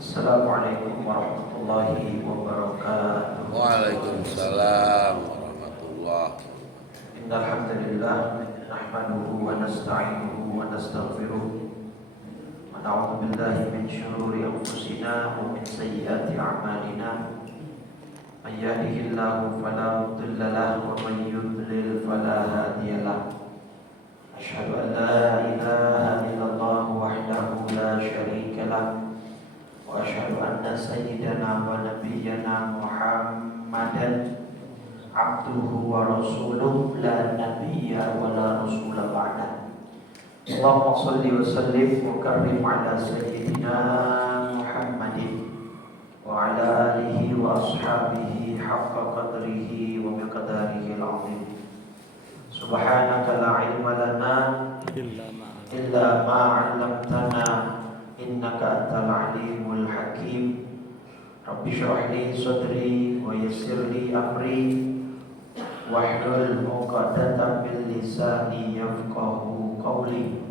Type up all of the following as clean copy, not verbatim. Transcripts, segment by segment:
Assalamualaikum warahmatullahi wabarakatuh. Waalaikumsalam warahmatullah. Innal hamdalillah nahmaduhu wa nasta'inuhu wa nastaghfiruh wa na'udzu billahi min shururi anfusina wa min sayyiati a'malina. May yahdihillahu fala mudilla lahu wa may yudlil fala hadiya lahu. Asyhadu an la ilaha illallah wahdahu la syarika lahu wa asyhadu anna sayyidana wa nabiyyana Muhammadan abduhu wa rasuluh la nabiyya wa la rasula ba'da. Allahumma shalli wa sallim wa karrim ala sayyidina Muhammadin wa ala alihi wa ashabihi haqqa qadrihi wa miqdarihi al-'azim. Subhanaka la ilma lana illa ma 'allamtana innaka antal alimul hakim. Rabbi shrah li sadri wa yassir li amri wahlul 'uqdatam min lisani yafqahu qawli.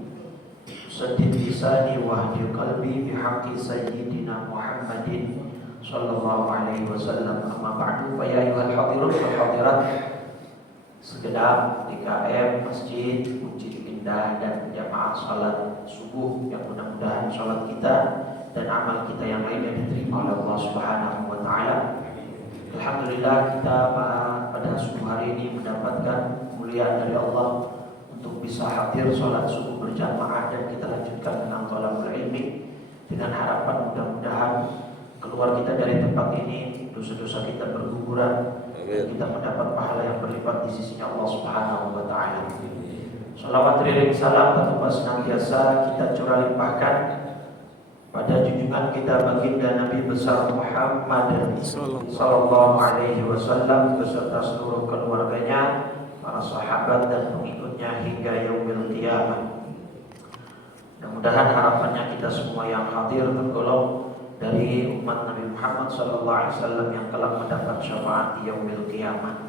Saddid lisani wahdi qalbi bihaqqi sayyidina Muhammadin sallallahu alaihi wasallam. Amma ba'du, fa ya ayyuhal hadirun wal hadirat, segenap DKM Masjid Masjid Indah dan jamaah salat subuh, yang mudah-mudahan salat kita dan amal kita yang lainnya diterima oleh Allah Subhanahu wa taala. Alhamdulillah, kita pada subuh hari ini mendapatkan kemuliaan dari Allah untuk bisa hadir salat subuh berjamaah, dan kita lanjutkan dengan thalabul ilmi dengan harapan mudah-mudahan keluar kita dari tempat ini dosa-dosa kita berguguran dan kita mendapat pahala yang berlipat di sisinya Allah Subhanahu wa taala. Salawat ring salam tetap senantiasa kita curah limpahkan pada junjungan kita baginda Nabi besar Muhammad sallallahu alaihi wasallam beserta seluruh keluarganya, para sahabat dan pengikutnya hingga yaumil qiyamah. Mudah-mudahan harapannya kita semua yang hadir tergolong dari umat Nabi Muhammad sallallahu alaihi wasallam yang telah mendapat syafaat di yaumil qiyamah.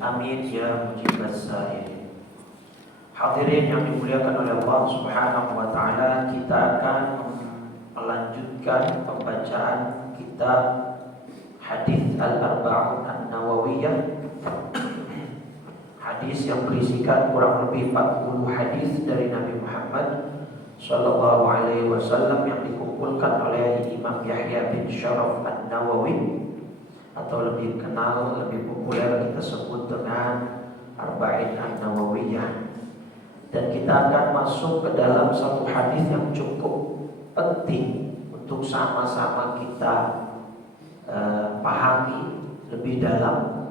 Amin ya mujibas sa'ilin. Hadirin yang dimuliakan oleh Allah Subhanahu wa taala, kita akan melanjutkan pembacaan kitab Hadis Al-Arba'un An-Nawawiyah. Hadis yang berisikan kurang lebih 40 hadis dari Nabi Muhammad sallallahu alaihi wasallam yang dikumpulkan oleh Imam Yahya bin Syaraf An-Nawawi, atau lebih kenal, lebih populer kita sebut dengan Arba'in An-Nawawiyah. Dan kita akan masuk ke dalam satu hadis yang cukup penting untuk sama-sama kita pahami lebih dalam,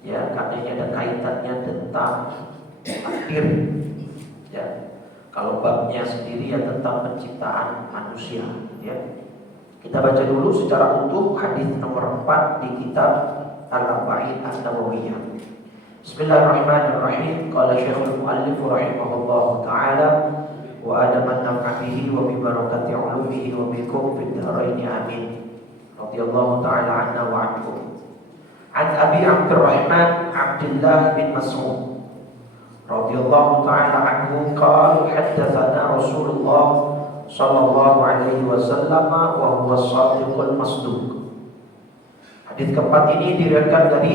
ya, karena ini ada kaitannya tentang takdir, ya. Kalau babnya sendiri ya tentang penciptaan manusia, ya. Kita baca dulu secara utuh hadis nomor 4 di kitab Al-Arba'in An-Nawawiyah. Bismillahirrahmanirrahim. Qala Syekhul Mu'allif rahimahullahu ta'ala wa adaman naf'ihi wa bi barakati ulumihi wa bikum fid dharain amin. Radhiyallahu ta'ala anna wa ankum. An Abi Abdurrahman Abdullah bin Mas'ud radhiyallahu ta'ala anhu qala haddatsana Rasulullah sallallahu alaihi wasallam wa huwa as-shadiqul masduq. Hadis keempat ini diriwayatkan dari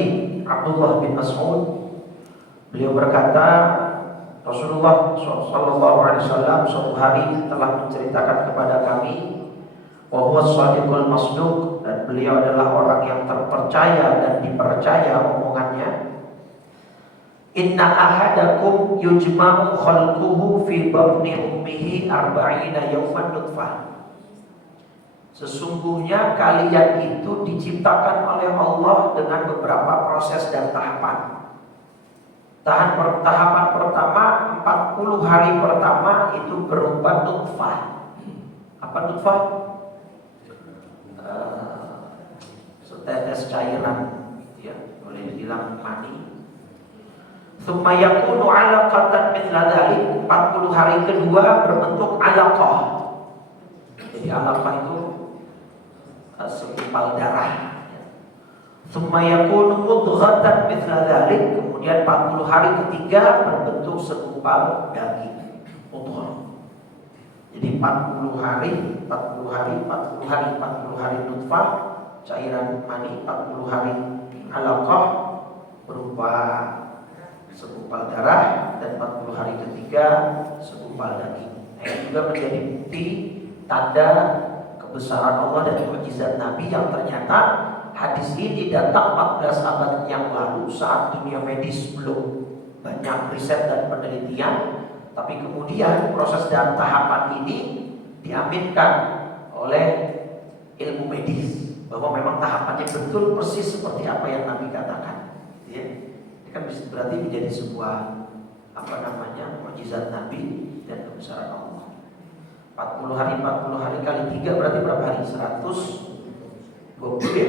Abdullah bin Mas'ud. Beliau berkata, Rasulullah sallallahu alaihi wasallam suatu hari telah menceritakan kepada kami, wa huwa as-shadiqul masduq, dan beliau adalah orang yang terpercaya dan dipercaya omongannya. Inna ahadakum yujma'u khalquhu fi batni ummihi 40 yawman nutfah. Sesungguhnya kalian itu diciptakan oleh Allah dengan beberapa proses dan tahapan. Tahapan pertama 40 hari pertama itu berupa nutfah. Apa nutfah? Setetes cairan, ya, boleh dibilang mani. Tsumma yakunu 'alaqatan mithla dzalik. 40 hari kedua berbentuk 'alaqah. Jadi 'alaqah itu segumpal darah. Tsumma yakunu mudghatan mithla dzalik. Kemudian 40 hari ketiga berbentuk segumpal daging, mudghah. Jadi 40 hari, 40 hari, 40 hari, 40 hari nutfah, cairan mani, 40 hari alaqah berupa segumpal darah, dan 40 hari ketiga segumpal daging. Nah, ini juga menjadi bukti tanda kebesaran Allah dan mukjizat Nabi yang ternyata hadis ini datang 14 abad yang lalu saat dunia medis belum banyak riset dan penelitian, tapi kemudian proses dan tahapan ini diaminkan oleh ilmu medis bahwa memang tahapannya betul persis seperti apa yang Nabi katakan. Ya. Ini kan berarti menjadi sebuah mukjizat Nabi dan kebesaran Allah. 40 hari kali 3 berarti berapa hari? 120 ya?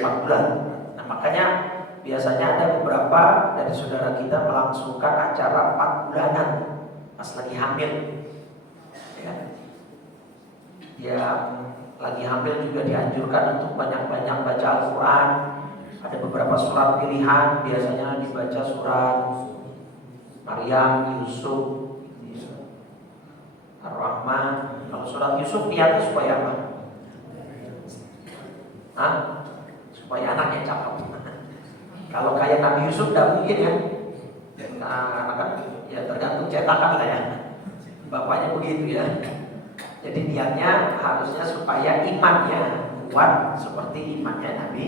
4 bulan. Nah, makanya biasanya ada beberapa dari saudara kita melangsungkan acara 4 bulanan pas lagi hamil. Ya. Yang lagi hamil juga dianjurkan untuk banyak-banyak baca Al-Quran. Ada beberapa surat pilihan, biasanya dibaca surat Maryam, Yusuf, Ar-Rahman. Kalau surat Yusuf niatnya supaya apa? Supaya anaknya cakep. Kalau kayak Nabi Yusuf tidak mungkin ya. Nah, anak kan ya tergantung cetakan lah ya. Bapaknya begitu ya. Jadi niatnya harusnya supaya imannya kuat seperti imannya Nabi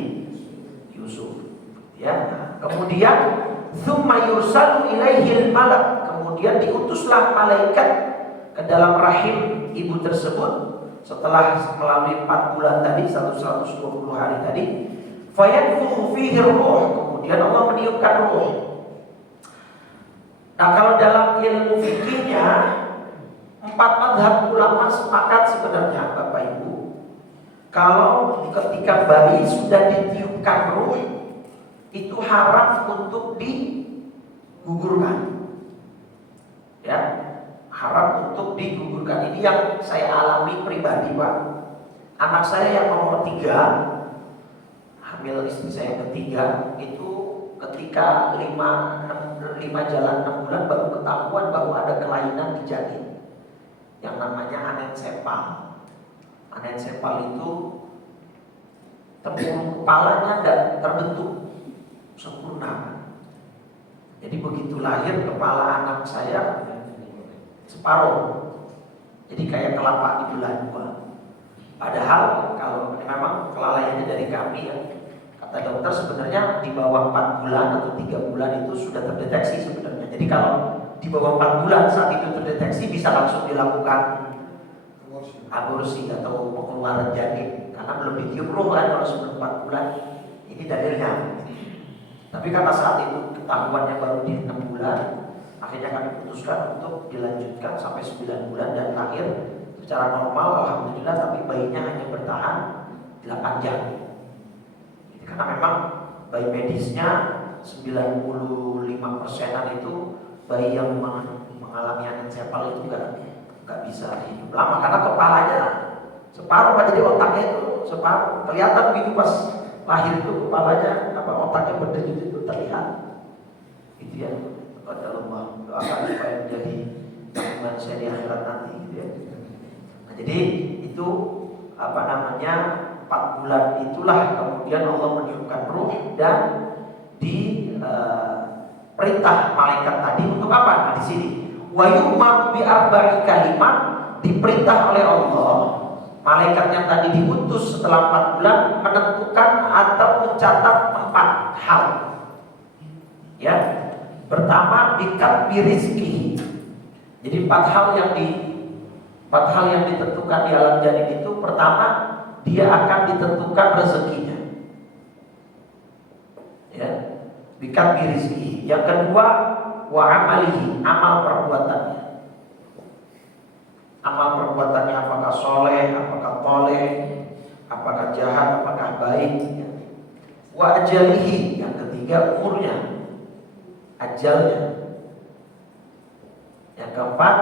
Yusuf. Ya. Kemudian tsumma yursalu ilaihil malak. Kemudian diutuslah malaikat ke dalam rahim ibu tersebut setelah melalui 4 bulan tadi, 120 hari tadi. Fayanfukhu fihi ruh. Kemudian Allah meniupkan ruh. Nah, kalau dalam ilmu fikihnya 4 mazhab ulama sepakat sebenarnya Bapak Ibu, kalau ketika bayi sudah ditiupkan ruh itu haram untuk digugurkan. Ya, haram untuk digugurkan. Ini yang saya alami pribadi, Pak. Anak saya yang nomor 3, hamil istri saya ketiga, itu ketika 5 jalan 6 bulan baru ketahuan bahwa ada kelainan di janin yang namanya anensepal. Anensepal itu tempurung kepalanya dan terbentuk sempurna. Jadi begitu lahir kepala anak saya separuh, jadi kayak kelapa di belah 2. Padahal kalau memang kelalaiannya dari kami ya, kata dokter sebenarnya di bawah 4 bulan atau 3 bulan itu sudah terdeteksi sebenarnya. Jadi kalau di bawah 4 bulan saat itu terdeteksi bisa langsung dilakukan aborsi atau pengeluaran janin karena belum ditiup ruh kan kalau sebelum 4 bulan. Ini dalilnya. Tapi karena saat itu ketahuannya baru di 6 bulan, akhirnya kami putuskan untuk dilanjutkan sampai 9 bulan dan lahir secara normal alhamdulillah, tapi bayinya hanya bertahan 8 jam. Karena memang bayi medisnya 95%-an itu bayi yang mengalami anensepal itu nggak bisa hidup lama karena kepalanya separuh, jadi otaknya itu separuh. Kelihatan begitu pas lahir itu kepalanya otaknya berdenyut itu terlihat. Itu ya. Kepada Allah doakan supaya menjadi tanggungan saya di akhirat nanti gitu ya. Nah, jadi itu 4 bulan itulah kemudian Allah meniupkan ruh dan perintah malaikat tadi untuk apa? Nah, di sini wa yu'mar bi arba'i kalimat, diperintah oleh Allah malaikat yang tadi diutus setelah 4 bulan menentukan atau mencatat 4 hal. Ya. Pertama, bikat birizki. Jadi 4 hal yang ditentukan di alam janin itu, pertama dia akan ditentukan rezekinya. Ya, bikat birizki. Yang kedua, wa amalihi, amal perbuatannya. Amal perbuatannya apakah soleh, apakah toleh, apakah jahat, apakah baik. Wa ajalihi, yang ketiga umurnya, ajalnya. Yang keempat,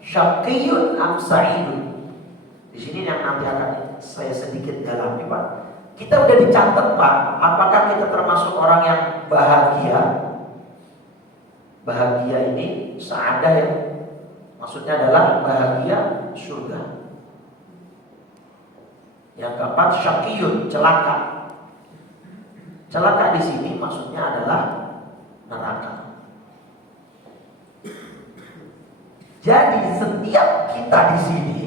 syaqiyun am sa'idun. Di sini yang nanti akan saya sedikit dalami, Pak. Kita udah dicatat, Pak, apakah kita termasuk orang yang bahagia? Bahagia ini sa'adah ya, Maksudnya adalah bahagia surga. Yang keempat, syaqiyun, celaka. Celaka di sini maksudnya adalah neraka. Jadi setiap kita di sini,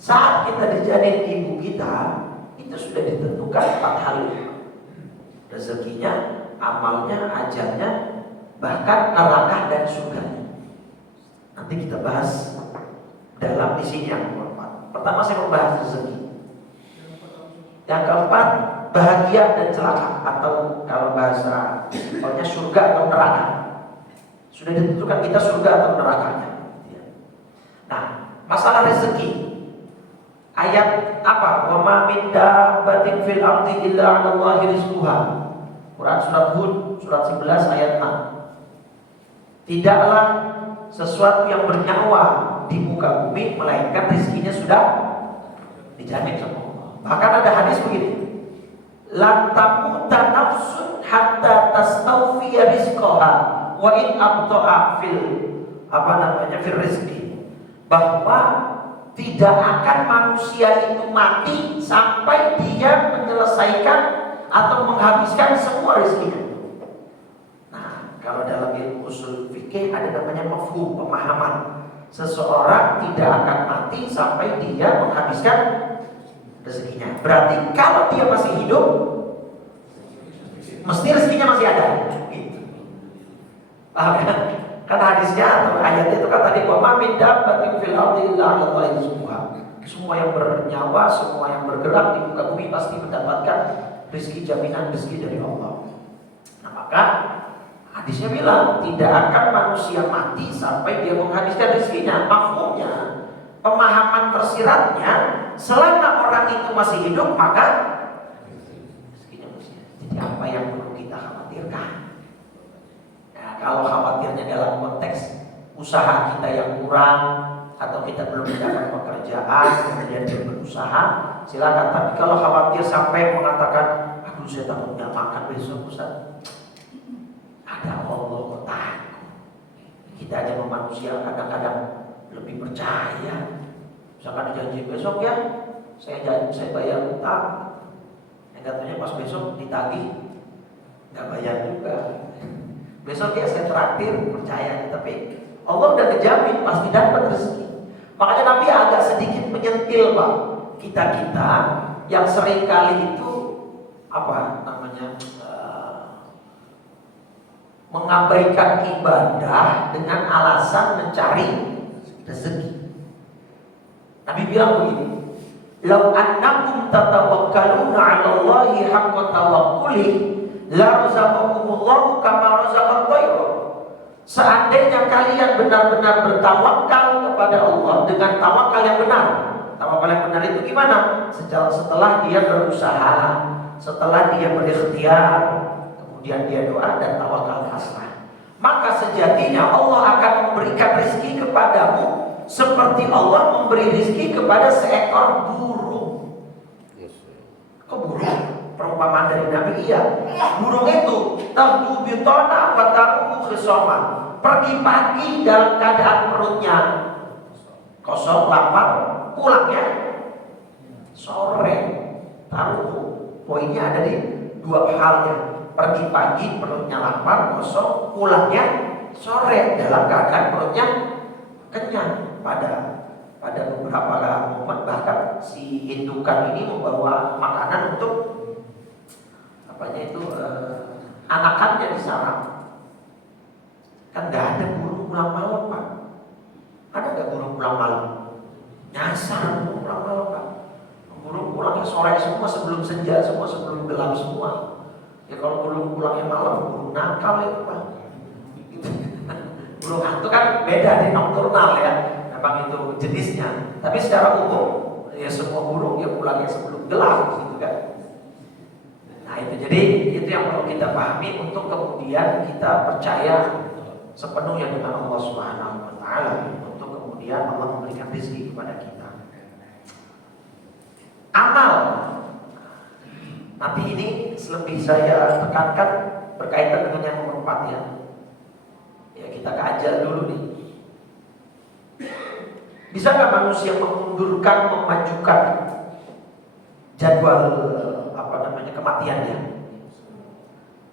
saat kita dijadiin ibu kita, itu sudah ditentukan 4 hal. Rezekinya, amalnya, ajalnya, bahkan neraka dan surga. Nanti kita bahas dalam di sini yang keempat. Pertama saya membahas rezeki. Yang keempat, bahagia dan celaka, atau kalau bahasa simpelnya surga atau neraka. Sudah ditentukan kita surga atau nerakanya. Nah, masalah rezeki. Ayat apa? Wa ma min dabbatin fil ardi illa 'ala Allahi rizquha. Quran surat Hud surat 11 ayat 6. Tidaklah sesuatu yang bernyawa di muka bumi melainkan rezekinya sudah dijamin sama Allah. Bahkan ada hadis begini. Lan tamuta nafsun hatta tastawfiya rizqaha wa in abta'a fil rizqi. Bahwa tidak akan manusia itu mati sampai dia menyelesaikan atau menghabiskan semua rezekinya. Nah, kalau dalam ilmu usul fikih ada namanya mafhum, pemahaman. Seseorang tidak akan mati sampai dia menghabiskan rezekinya. Berarti kalau dia masih hidup, mesti rezekinya masih ada. Gitu. Paham ya? Kan hadisnya atau ayatnya itu kan tadi wa ma min dabbatin fil ardi illa 'ala Allahi rizquha. Semua yang bernyawa, semua yang bergerak di muka bumi pasti mendapatkan rezeki, jaminan rezeki dari Allah. Nah, maka hadisnya bilang tidak akan manusia mati sampai dia menghabiskan rezekinya. Mafhumnya, pemahaman tersiratnya, selama orang itu masih hidup maka rezekinya masih ada. Jadi apa yang perlu kita khawatirkan? Kalau khawatirnya dalam konteks usaha kita yang kurang atau kita belum mendapat pekerjaan kemudian dia berusaha, silakan. Tapi kalau khawatir sampai mengatakan, aduh saya takut nggak makan besok Ustaz, ada Allah kok takut. Kita aja manusia kadang-kadang lebih percaya. Misalkan janji besok ya, saya bayar utang. Yang katanya pas besok ditagih nggak bayar juga. Besok ya saya traktir, percaya. Tapi Allah udah kejamin pasti dapat rezeki. Makanya Nabi agak sedikit menyentil Pak, kita-kita yang sering kali itu mengabaikan ibadah dengan alasan mencari rezeki. Nabi bilang begini, "Lau annakum tatawakkaluna 'ala Allahi haqqa tawakkuli la razaqakumullahu kama razaqat tayr." Seandainya kalian benar-benar bertawakal kepada Allah dengan tawakal yang benar. Tawakal yang benar itu gimana? Setelah dia berusaha, setelah dia berikhtiar, kemudian dia doa dan tawakal pasrah. Maka sejatinya Allah akan memberikan rezeki kepadamu seperti Allah memberi rezeki kepada seekor burung. Kok burung? Perumpamaan dari Nabi, iya. Burung itu tahdu bitona wa taruhu khisama. Pergi pagi dalam keadaan perutnya kosong, lapar, pulangnya sore. Taruhu. Poinnya ada di dua halnya. Pergi pagi perutnya lapar, kosong, pulangnya sore dalam keadaan perutnya kenyang. Pada beberapa momen bahkan si indukan ini membawa makanan untuk anakannya di sarang. Kan gak ada burung pulang malam Pak. Ada gak burung pulang malam? Nyasar burung pulang malam Pak. Burung pulangnya sore semua, sebelum senja semua, sebelum gelap semua. Ya kalau burung pulangnya malam, burung nakal itu Pak. Burung hantu kan beda di nokturnal ya. Memang itu jenisnya. Tapi secara umum ya semua burung ya pulangnya sebelum gelap gitu kan. Nah itu, jadi itu yang perlu kita pahami untuk kemudian kita percaya sepenuhnya dengan Allah Subhanahu wa taala untuk kemudian Allah memberikan rezeki kepada kita. Amal. Tapi ini lebih saya tekankan berkaitan dengan yang nomor 4 ya. Ya kita kaji dulu nih. Bisa nggak manusia mengundurkan, memajukan jadwal kematiannya?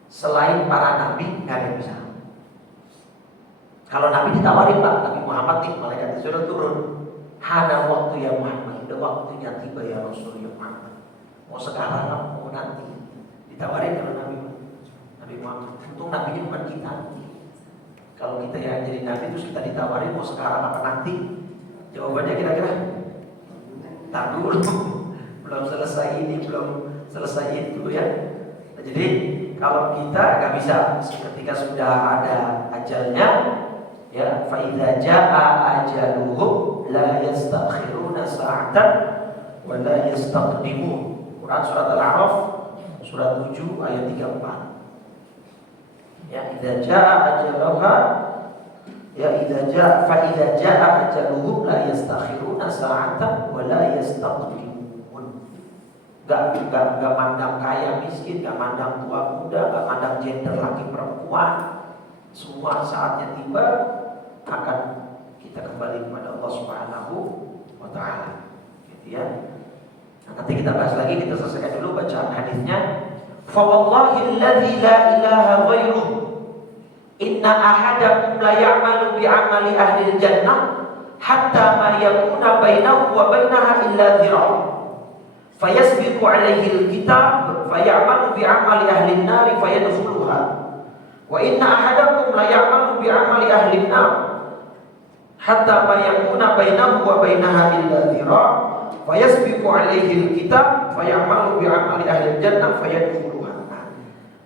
Selain para nabi, nggak ada yang bisa. Kalau nabi ditawarin, Pak, Nabi Muhammad nih, malaikat disuruh turun. Hana waktu ya Muhammad, udah waktunya tiba ya Rasul ya Muhammad. Mau sekarang mau nanti? Ditawarin kalau Nabi Muhammad. Untung nabinya bukan kita. Kalau kita yang jadi nabi terus kita ditawarin mau sekarang apa nanti? Jawabannya kira-kira tak dulu. Belum selesai ini, belum selesai itu ya. Nah, jadi kalau kita nggak bisa ketika sudah ada ajalnya, ya, fa idza jaa ajaluhum la yastakhiruna sa'atan wa la yastaqdimun. Quran surat Al-A'raf surat 7 ayat 34. Ya, idza jaa ajaluha ya idza jaa fa idza jaa ajaluhum la yastakhiruna sa'atan wa la yastaqdimun. Gak mandang kaya miskin, gak mandang tua muda, gak mandang gender laki perempuan. Semua saatnya tiba akan kita kembali kepada Allah Subhanahu wa taala. Gitu ya. Nah, nanti kita bahas lagi, kita selesaikan dulu bacaan hadisnya. Fa wallahi alladzi la ilaha ghairuh inna ahadakum la ya'malu bi 'amali ahli jannah hatta ma yakuna bainahu wa bainaha illa dhira'. Fayasbiqu 'alaihi al-kitab fay'amalu bi 'amali ahli an-nar fayadkhuluha. Wa inna ahadakum la ya'malu bi 'amali ahli an-nar hatta ma yakuna bainahu wa bainaha illa dhira'. Fayasbiqu 'alaihi al-kitab fay'amalu bi 'amali ahli al-jannah fayadkhuluha.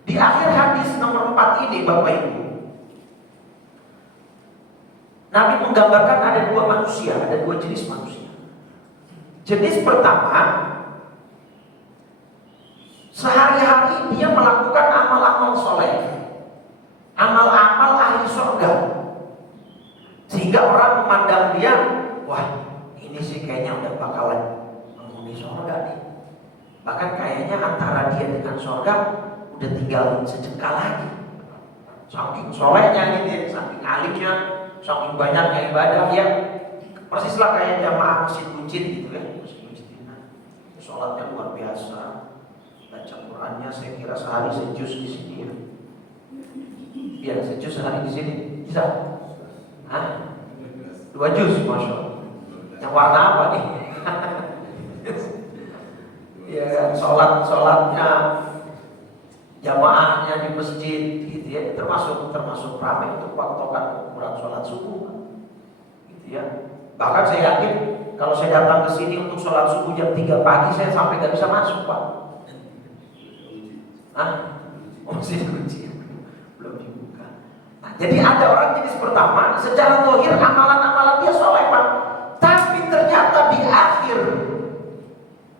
Di akhir hadis nomor 4 ini Bapak Ibu, Nabi menggambarkan ada dua manusia, ada dua jenis manusia. Jenis pertama, sehari-hari dia melakukan amal-amal soleh, amal-amal ahli surga, sehingga orang memandang dia, wah ini sih kayaknya udah bakalan menghuni surga nih. Bahkan kayaknya antara dia dengan surga udah tinggal sejengkal lagi. Saking solehnya gitu ya, saking alimnya, saking banyaknya ibadah ya. Persislah kayak jamaah masjid buncit gitu ya, masjid buncit ini. Sholatnya luar biasa. Baca Qurannya saya kira sehari sejuz di sini ya. Iya, sejuz sehari di sini bisa? Hah? 2 juz, masya Allah. Yang warna apa nih? Ya, sholatnya, jamaahnya di masjid, gitu ya. Termasuk ramai untuk waktokan ukuran sholat subuh, gitu ya. Bahkan saya yakin kalau saya datang ke sini untuk sholat subuh jam 3 pagi, saya sampai nggak bisa masuk, Pak. Masih kunci belum dibuka. Nah, jadi ada orang jenis pertama, secara zahir amalan-amalan dia soleh, Pak. Tapi ternyata di akhir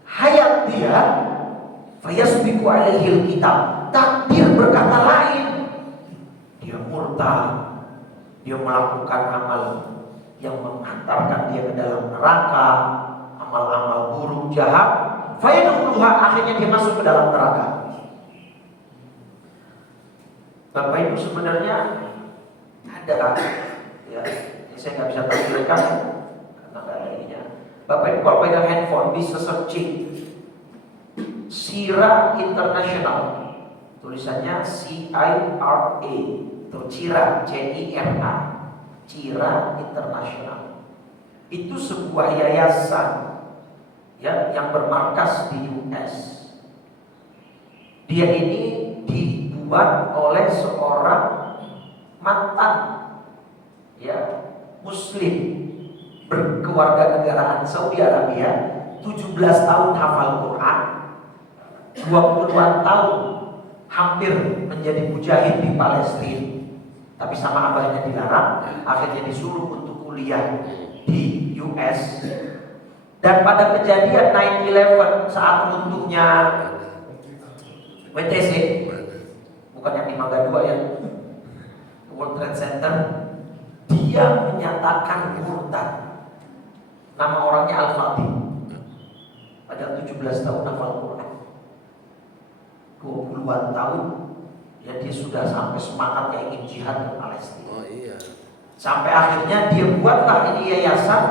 hayat dia, fayasbiqu alaihil kitab, takdir berkata lain. Dia murtad, dia melakukan amal yang menghantarkan dia ke dalam neraka, amal-amal buruk jahat. Fayadkhuluha, akhirnya dia masuk ke dalam neraka. Bapak Ibu sebenarnya ada kan? Ya, ini saya nggak bisa tampilkan karena nggak ada ininya. Bapak Ibu kalau pegang handphone bisa searching Cira International, tulisannya CIRA, atau Cira, CIRA, Cira International. Itu sebuah yayasan ya yang bermarkas di US. Dia ini dibuat oleh seorang mantan ya Muslim berkewarganegaraan Saudi Arabia, 17 tahun hafal Quran, 20-an tahun hampir menjadi mujahid di Palestina, tapi sama abahnya dilarang, akhirnya disuruh untuk kuliah di US. Dan pada kejadian 9/11 saat runtuhnya WTC, bukan yang di Mangga 2 ya, World Trade Center, dia menyatakan murtad. Nama orangnya Al-Fatih. Pada 17 tahun hafal Quran, 20-an tahun ya, dia sudah sampai semangatnya ingin jihad ke Palestina. Oh iya. Sampai akhirnya dia buatlah ini yayasan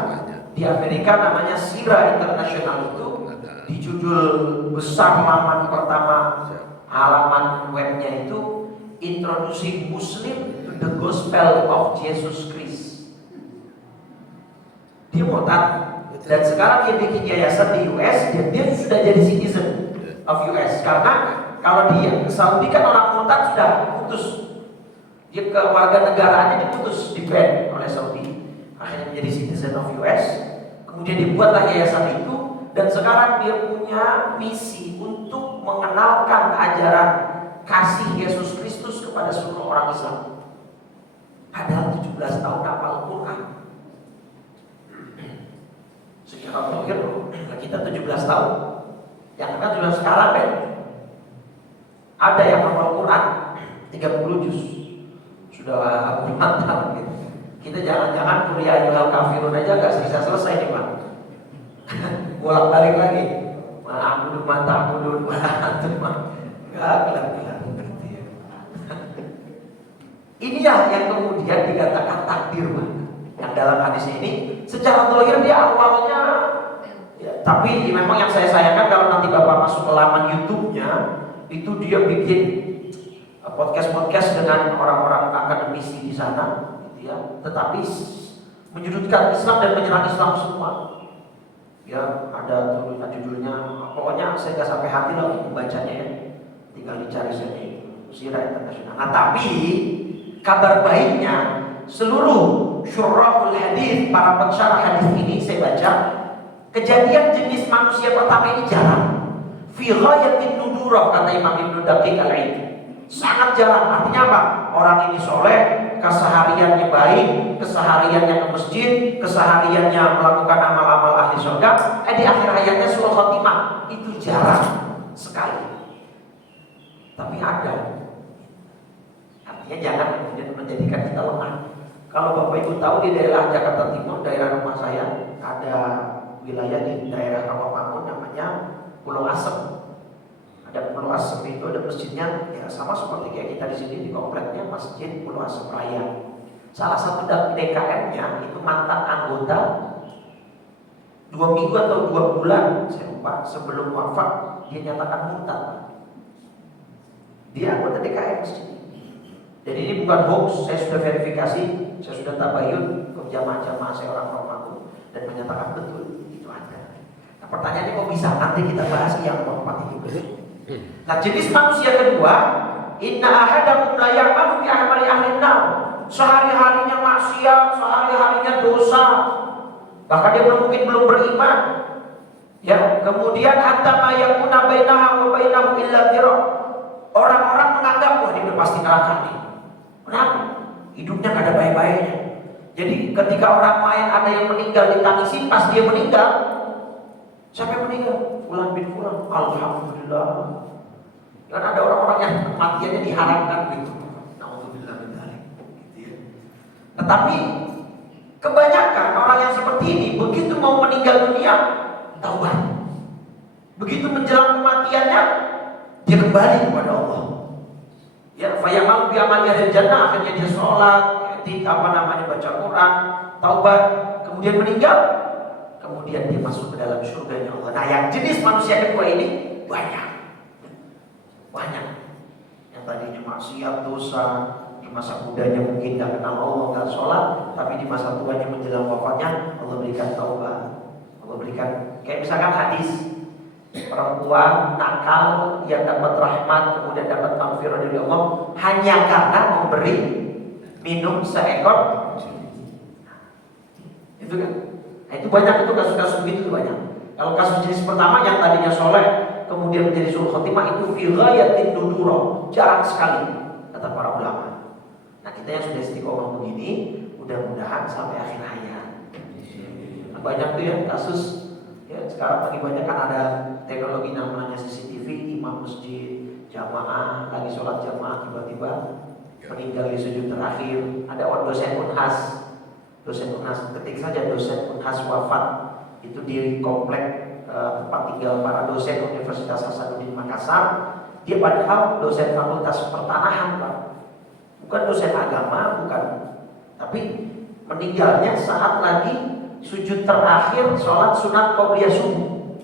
di Amerika namanya Sira International itu di judul besar laman pertama halaman webnya itu Introducing Muslim to the Gospel of Jesus Christ. Dia murtad dan sekarang dia bikin yayasan di US dan dia sudah jadi citizen of US karena kalau dia Saudi kan orang murtad sudah putus, dia ke warga negaraannya diputus, di-ban oleh Saudi, akhirnya menjadi citizen of US. Kemudian dibuatlah yayasan itu dan sekarang dia punya misi untuk mengenalkan ajaran kasih Yesus Kristus kepada seluruh orang Islam. Padahal 17 tahun hafal Quran. Secara terakhir kita 17 tahun. Yang kan sudah sekarang kan ada yang hafal Quran 30 juz. Sudah puluhan tahun gitu. Kita jangan-jangan kuliah ayyuhal kafirun aja gak bisa selesai nih Pak. Bolak-balik lagi. Ma'abudu ma'ta'budun gak kelar-kelar. Inilah yang kemudian dikatakan takdir Pak. Yang dalam hadis ini secara zahir dia awalnya ya, tapi memang yang saya sayangkan kalau nanti Bapak masuk ke laman YouTube-nya itu dia bikin podcast-podcast dengan orang-orang akademisi di sana gitu ya, tetapi menyudutkan Islam dan menyerang Islam semua. Ya, ada tulisan judulnya, pokoknya saya nggak sampai hati lah untuk membacanya ya. Tinggal dicari saja itu Sirah Internasional. Nah, tapi kabar baiknya seluruh syurahul hadis, para pensyarah hadis ini saya baca, kejadian jenis manusia pertama ini jarang. Fi ghayatin nudurah kata Imam Ibnu Daqiq Al-Aid. Sangat jarang. Artinya apa? Orang ini soleh, kesehariannya baik, kesehariannya ke masjid, kesehariannya melakukan amal-amal ahli surga. Di akhir hayatnya sulh khotimah. Itu jarang sekali. Tapi ada. Artinya jangan kemudian menjadikan kita lemah. Kalau Bapak Ibu tahu di daerah Jakarta Timur, daerah rumah saya, ada wilayah di daerah Rawamangun namanya Pulau Asem. Ada Pulau Asem itu ada masjidnya ya sama seperti kayak kita di sini di kompleknya Masjid Pulau Asem Raya. Salah satu DKM-nya itu mantan anggota 2 minggu atau 2 bulan saya lupa sebelum wafat dia nyatakan murtad. Dia anggota DKM di sini. Jadi ini bukan hoax, saya sudah verifikasi, saya sudah tabayun ke jamaah-jamaah saya orang Rawamangun dan menyatakan betul itu ada. Nah, pertanyaannya kok bisa? Nanti kita bahas yang keempat itu. Nah, jenis manusia kedua, inna ahadakum la ya'malu bi amali ahli nar. Sehari-harinya maksiat, sehari-harinya dosa. Bahkan dia mungkin belum beriman. Ya, kemudian hatta ma yakuna bainahu wa bainahu illa dhira. Orang-orang menganggap wah dia pasti neraka nih. Kenapa? Hidupnya gak ada baik-baiknya. Jadi ketika orang lain ada yang meninggal ditangisi, pas dia meninggal, siapa yang meninggal? Fulan bin Fulan. Alhamdulillah. Kan ada orang-orang yang kematiannya diharapkan gitu. Alhamdulillah gitu ya. Tetapi kebanyakan orang yang seperti ini begitu mau meninggal dunia, taubat. Begitu menjelang kematiannya, dia kembali kepada Allah. Ya, fayamal bi amali ahli jannah, akhirnya dia sholat, baca Quran, taubat, kemudian meninggal, kemudian dia masuk ke dalam surganya Allah. Nah, yang jenis manusia kedua ini banyak. Yang tadinya maksiat, dosa, di masa mudanya mungkin tidak kenal Allah, tidak sholat, tapi di masa tuanya menjelang wafatnya Allah berikan taubat, Allah berikan kayak misalkan hadis perempuan nakal yang dapat rahmat kemudian dapat maghfirah dari Allah hanya karena memberi minum seekor itu kan. Nah, itu banyak, itu kasus-kasus begitu banyak. Kalau kasus jenis pertama yang tadinya soleh kemudian menjadi sulh khotimah itu fi ghayatin nudurah, jarang sekali kata para ulama. Nah, kita yang sudah istiqomah begini mudah-mudahan sampai akhir hayat. Nah, banyak tuh ya kasus ya, sekarang lagi banyak kan ada teknologi namanya CCTV, imam masjid jamaah lagi sholat jamaah tiba-tiba meninggal di sujud terakhir. Ada dosen unhas, ketik saja dosen unhas wafat itu di komplek tempat tinggal para dosen Universitas Hasanuddin Makassar. Dia padahal dosen fakultas pertanahan Pak, bukan dosen agama, bukan, tapi meninggalnya saat lagi sujud terakhir sholat sunat qobliyah subuh.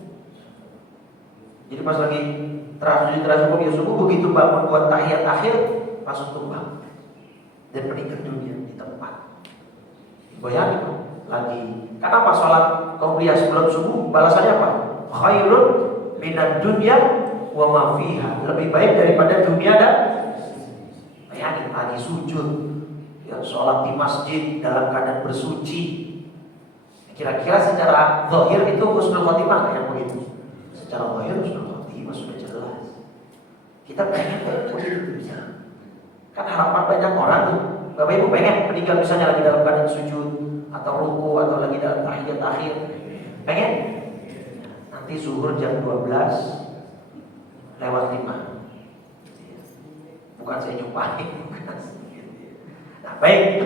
Jadi pas lagi terakhir qobliyah subuh, begitu bangun buat tahiyat akhir langsung tumbang dan meninggal dunia di tempat. Bayangin lagi. Kenapa sholat qobliyah sebelum subuh balasannya apa? Khairun minad dunya wa ma fiha. Lebih baik daripada dunia dan bayangin lagi sujud, ya, sholat di masjid dalam keadaan bersuci. Kira-kira secara zahir itu husnul khotimah yang begitu. Secara zahir husnul khotimah sudah jelas. Kita pengen begitu bisa. Kan harapan banyak orang tuh. Bapak Ibu pengen meninggal misalnya lagi dalam keadaan sujud atau ruku atau lagi dalam tahiyat akhir. Pengen? Nanti zuhur jam 12 lewat 5. Bukan saya nyumpahin, bukan. Nah, baik.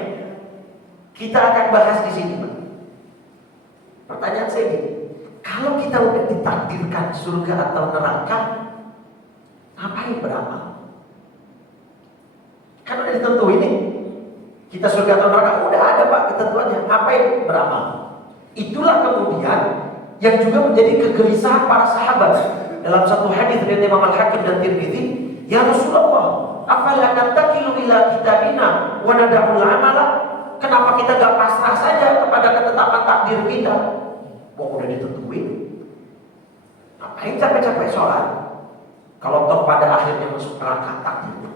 Kita akan bahas di sini, Pak. Pertanyaan saya gini, kalau kita udah ditakdirkan surga atau neraka, ngapain beramal? Kan udah ditentuin nih, kita surga atau neraka, udah ada Pak ketentuannya. Ngapain beramal? Itulah kemudian yang juga menjadi kegelisahan para sahabat. Dalam satu hadis dari Imam Al-Hakim dan Tirmidzi, ya Rasulullah, afala nattakilu ila kitabina wa nad'ul amala? Kenapa kita gak pasrah saja kepada ketetapan takdir kita? Wah, udah ditentuin. Ngapain capek-capek sholat? Kalau toh pada akhirnya masuk neraka takdir.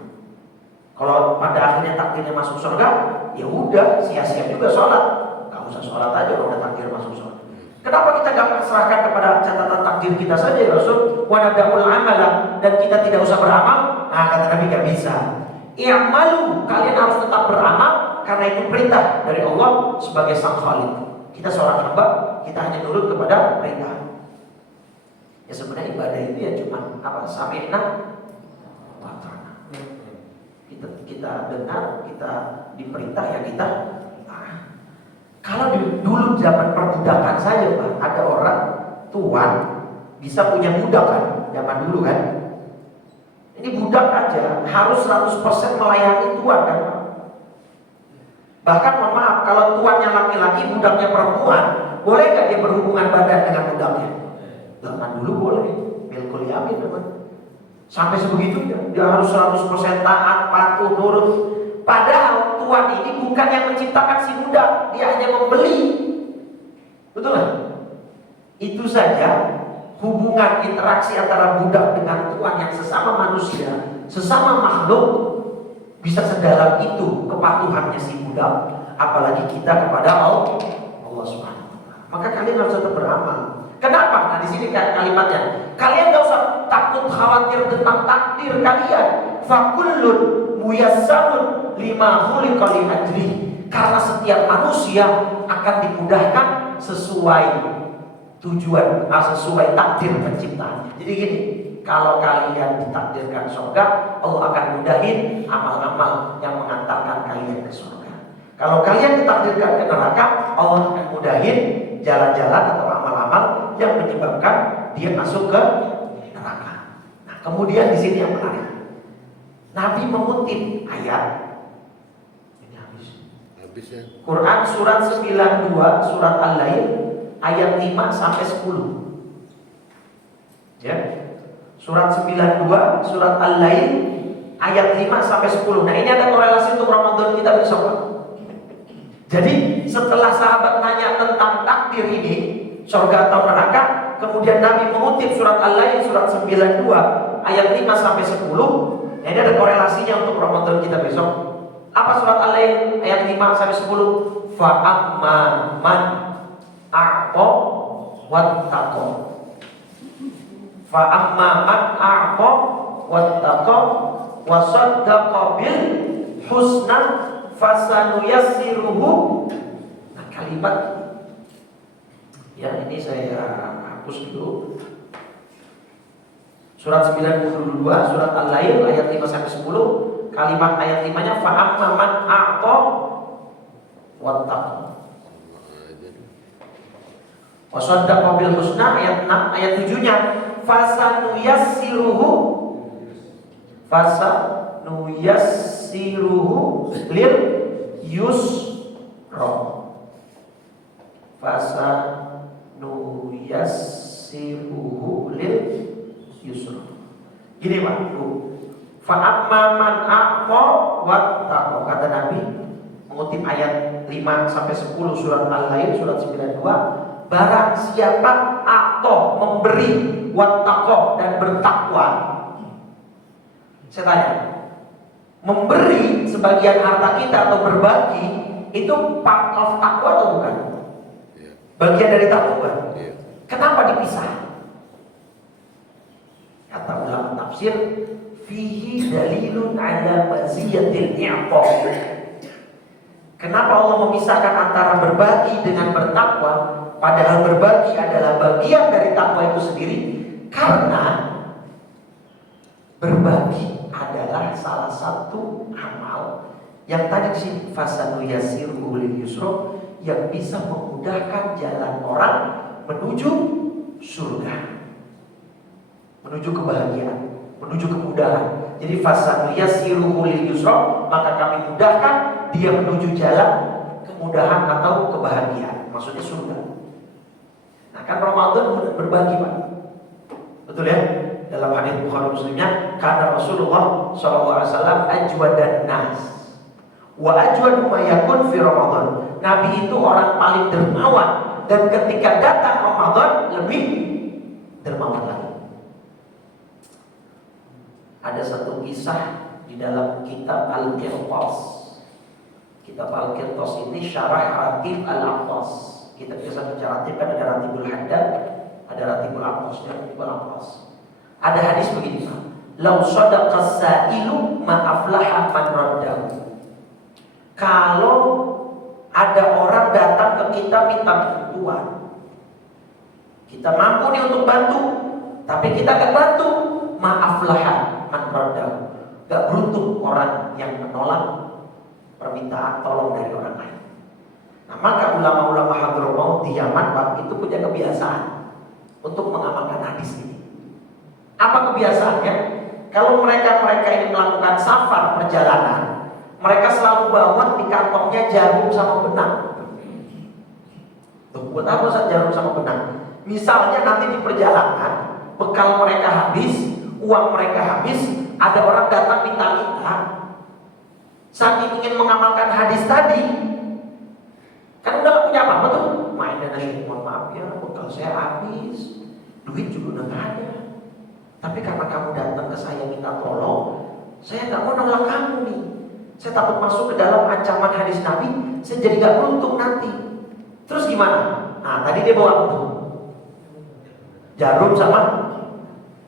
Kalau pada akhirnya takdirnya masuk surga, ya udah sia-sia juga sholat. Gak usah sholat aja kalau udah takdir masuk surga. Kenapa kita gak pasrahkan kepada catatan takdir kita saja ya Rasul? Wa nad'ul amala, dan kita tidak usah beramal? Nah, kata Nabi gak bisa. I'malu, kalian harus tetap beramal karena itu perintah dari Allah sebagai sang Khalik. Kita seorang hamba, kita hanya nurut kepada perintah. Ya sebenarnya ibadah itu ya cuma apa? Sami'na wa ata'na. Kita dengar, kita diperintah ya kita. Kalau dulu zaman perbudakan saja Pak, ada orang tuan bisa punya budak kan, zaman dulu kan. Ini budak aja harus 100% melayani tuan kan Pak. Bahkan mohon maaf, kalau tuannya laki-laki, budaknya perempuan, boleh gak dia berhubungan badan dengan budaknya? Zaman dulu boleh, milkul yamin teman. Sampai sebegitunya, dia harus 100% taat, patuh, nurut. Padahal tuan ini bukan yang menciptakan si budak, dia hanya membeli. Betul gak? Itu saja hubungan interaksi antara budak dengan tuan yang sesama manusia, sesama makhluk, bisa sedalam itu kepatuhannya si budak, apalagi kita kepada Allah Subhanahu wa taala. Maka kalian harus tetap beramal. Kenapa? Nah di sini kalimatnya. Kalian gak usah takut khawatir tentang takdir kalian. Fakullun muyassarun lima khuliqa li ajri. Karena setiap manusia akan dimudahkan sesuai tujuan, sesuai takdir penciptaannya. Jadi gini, kalau kalian ditakdirkan surga, Allah akan mudahin amal-amal yang mengantarkan kalian ke surga. Kalau kalian ditakdirkan ke neraka, Allah akan mudahin jalan-jalan atau amal-amal yang menyebabkan dia masuk ke neraka. Nah, kemudian di sini yang menarik, Nabi mengutip ayat ini habis ya. Quran surat 92 surat Al-Lail ayat 5 sampai 10. Ya. Surat 92 surat Al-Lail ayat 5 sampai 10. Nah, ini ada korelasi untuk Ramadan kita besok, Pak. Jadi setelah sahabat nanya tentang takdir ini, surga atau neraka, kemudian Nabi mengutip surat Al-Lail surat 92 ayat 5 sampai 10. Nah, ini ada korelasinya untuk Ramadan kita besok. Apa surat Al-Lail ayat 5 sampai 10? Fa amma man a'ta wattaqa. Fa amma man a'ta wattaqa wa saddaqa bil husna fasanuyassiruhu. Nah, kalimat ya ini saya hapus dulu. Surat 92 surat Al-Lail ayat 5 sampai 10. Kalimat ayat 5-nya fa amma man a'ta wattaqa wa saddaqa bil husna. Ayat 6 ayat 7-nya fasanuyassiruhu lil yusra. fasanuyassiruhu lil yusra. Gini Pak, fa amma man aqqa wattaqa, kata Nabi mengutip ayat 5 sampai 10 surat Al-Lail surat 92, barang siapa aqqa memberi, wattaqa dan bertakwa. Saya tanya, memberi sebagian harta kita atau berbagi itu part of takwa atau bukan? Bagian dari takwa. Kenapa dipisah? Kata ulama tafsir, fihi dalilun ala maziyatil i'ta. Kenapa Allah memisahkan antara berbagi dengan bertakwa, padahal berbagi adalah bagian dari takwa itu sendiri? Karena berbagi adalah salah satu amal yang tadi di sini fasanuyassiruhu lil yusra, yang bisa memudahkan jalan orang menuju surga, menuju kebahagiaan, menuju kemudahan. Jadi fasanuyassiruhu lil yusra, maka kami mudahkan dia menuju jalan kemudahan atau kebahagiaan, maksudnya surga. Nah kan Ramadan berbagi Pak, betul ya? Dalam hadis Bukhari Muslimnya, karena Rasulullah SAW ajwadan nas wa ajwadu ma yakun fi Ramadan. Nabi itu orang paling dermawan, dan ketika datang Ramadan lebih dermawan lagi. Ada satu kisah di dalam kitab Al-Qirtas. Kitab Al-Qirtas ini syarah Ratib Al-Aqtas. Kitab kisah Ratib kan ada Ratibul Haddad, ada Ratibul Aqtas, dan Ratibul Aqtas. Ada hadis begini, lau sadaqas sa'ilu ma aflaha man raddahu. Kalau ada orang datang ke kita minta bantuan, kita mampu nih untuk bantu, tapi kita gak bantu, ma aflaha man raddahu. Gak beruntung orang yang menolak permintaan tolong dari orang lain. Nah maka ulama-ulama Hadramaut di Yaman Pak itu punya kebiasaan untuk mengamalkan hadis ini. Apa kebiasaannya? Kalau mereka ini melakukan safar perjalanan, mereka selalu bawa di kantongnya jarum sama benang. Tuh, buat apa jarum sama benang? Misalnya nanti di perjalanan bekal mereka habis, uang mereka habis, ada orang datang minta-minta. Saking ingin mengamalkan hadis tadi, kan udah gak punya apa-apa tuh. Main dan nasyid, mohon maaf ya, bekal saya habis, duit juga udah gak ada. Tapi karena kamu datang ke saya minta tolong, saya gak mau nolak kamu nih. Saya takut masuk ke dalam ancaman hadis Nabi, saya jadi gak beruntung nanti. Terus gimana? Nah tadi dia bawa apa tuh? Jarum sama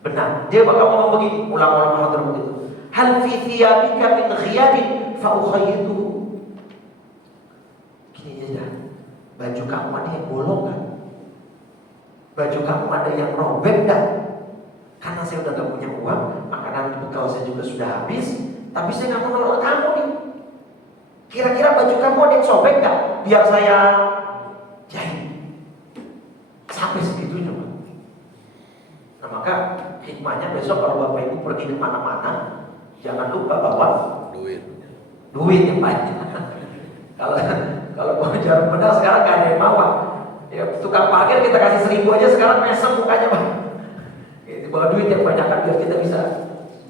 benang. Dia bakal ngomong begini, ulama-ulama Hadramaut begitu. Hal fi thiyabika min khiyadin fa ukhayyiduhu. Gini aja, baju kamu ada yang bolong kan? Baju kamu ada yang robek kan? Karena saya udah gak punya uang, makanan bekal saya juga sudah habis, tapi saya gak mau nolak kamu nih. Kira-kira baju kamu ada yang sobek gak? Biar saya jahit. Sampai segitunya Pak. Nah maka hikmahnya besok kalau Bapak Ibu pergi kemana-mana, jangan lupa bawa duit yang banyak. Kalau bawa jarum benang sekarang gak ada yang mau. Ya, tukang parkir kita kasih 1.000 aja sekarang mesem mukanya Pak. Bawa duit yang banyak kan biar kita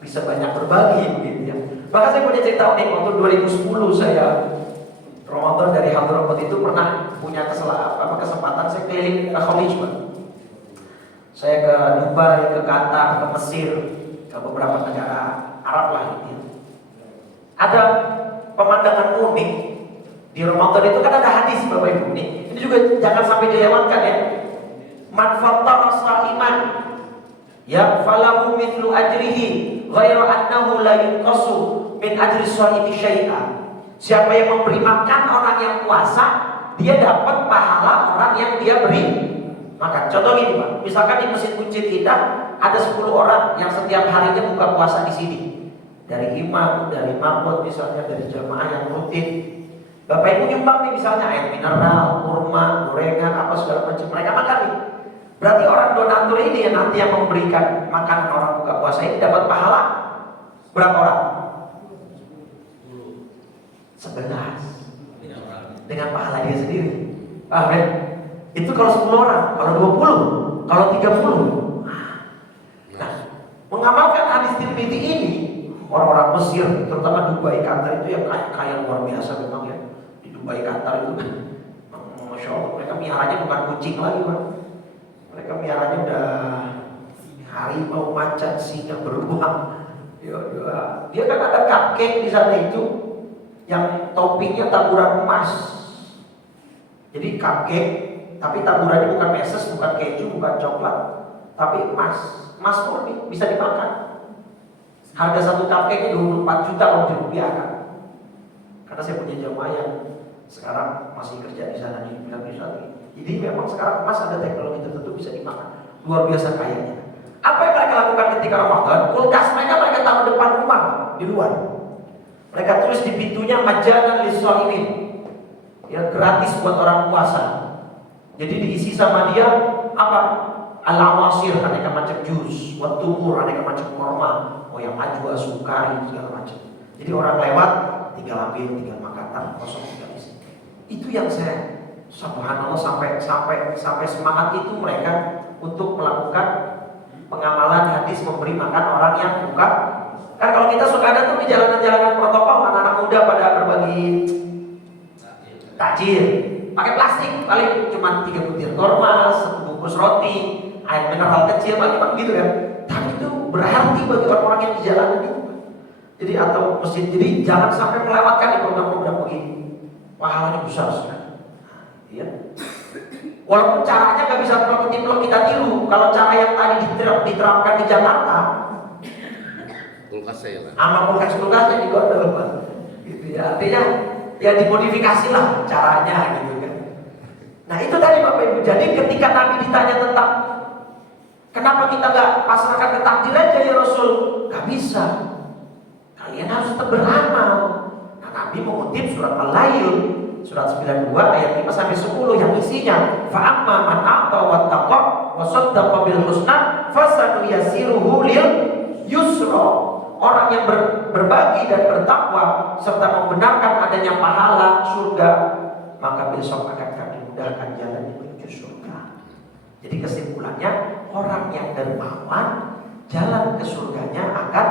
bisa banyak berbagi gitu ya. Bahkan saya punya cerita unik. Waktu 2010 saya Ramadan dari Hadramaut itu pernah punya kesempatan saya keliling Khalij Pak. Saya ke Dubai, ke Qatar, ke Mesir, ke beberapa negara Arab lah gitu ya. Ada pemandangan unik di Ramadan itu kan ada hadis Bapak Ibu nih. Ini juga jangan sampai dilewatkan ya. Man fattara sha'iman ya falahu mithlu ajrihi ghairu annahu la yunqasu min ajri shaimi syai'a. Siapa yang memberi makan orang yang puasa, dia dapat pahala orang yang dia beri makan. Contoh gini Pak, misalkan di Masjid Buncit kita ada 10 orang yang setiap harinya buka puasa di sini. Dari imam, dari makmum misalnya, dari jamaah yang rutin. Bapak Ibu nyumbang nih misalnya air mineral, kurma, gorengan, apa segala macam, mereka makan nih. Berarti orang donatur ini yang nanti yang memberikan makanan orang buka puasa ini dapat pahala berapa orang? 11 dengan pahala dia sendiri. Paham ya? Itu kalau 10 orang, kalau 20, kalau 30. Nah, mengamalkan hadis Tirmidzi ini, orang-orang Mesir, terutama Dubai, Qatar itu yang kaya luar biasa memang ya. Di Dubai, Qatar itu kan, Masya Allah, mereka miaranya bukan kucing lagi, Pak. Mereka miaranya udah harimau, macan, singa, beruang. Dia kan ada cupcake di sana itu yang toppingnya taburan emas. Jadi cupcake, tapi taburannya bukan meses, bukan keju, bukan coklat, tapi emas. Emas murni, bisa dimakan. Harga satu cupcake 24 juta kalau dirupiahkan. Karena saya punya jamaah yang sekarang masih kerja di sana di bidang wisata. Jadi memang sekarang emas ada teknologi tertentu bisa dimakan. Luar biasa kayanya. Apa yang mereka lakukan ketika Ramadan? Kulkas mereka taruh depan rumah di luar. Mereka tulis di pintunya majanan lis-shaimin. Ya, gratis buat orang puasa. Jadi diisi sama dia apa? Al-awasir, aneka macam jus, buat tumur, aneka macam kurma, oh yang ajwa, sukari, segala macam. Jadi orang lewat tinggal ambil, tinggal makan, kosong tinggal isi. Itu yang saya subhanallah sampai semangat itu mereka untuk melakukan pengamalan hadis memberi makan orang yang buka. Kan kalau kita suka ada tuh di jalanan-jalanan protokol anak-anak muda pada berbagi takjil pakai plastik, paling cuma 3 butir kurma, 1 bungkus roti, air mineral kecil, bagi-bagi gitu kan. Tapi itu berarti bagi orang-orang yang di jalanan itu. Jadi atau masjid, jadi jangan sampai melewatkan di program-program begini. Pahalanya besar sekali. Ya. Walaupun caranya nggak bisa plek kita tiru. Kalau cara yang tadi diterapkan di Jakarta, kulkasnya lah. sama kulkas-kulkasnya digodol, Pak. Gitu ya. Artinya ya dimodifikasi lah caranya gitu kan. Nah itu tadi Bapak Ibu. Jadi ketika Nabi ditanya tentang kenapa kita nggak pasrahkan ke takdir aja ya Rasul, nggak bisa. Kalian harus tetap beramal. Nah, Nabi mengutip surat Al-Lail, surat 92 ayat 5 sampai 10 yang isinya fa'amma man a'ta wattaqa wa saddaqa bil husna fasanuyassiruhu lil yusra. Orang yang berbagi dan bertakwa serta membenarkan adanya pahala surga, maka besok akan kami mudahkan jalan menuju surga. Jadi kesimpulannya, orang yang dermawan jalan ke surganya akan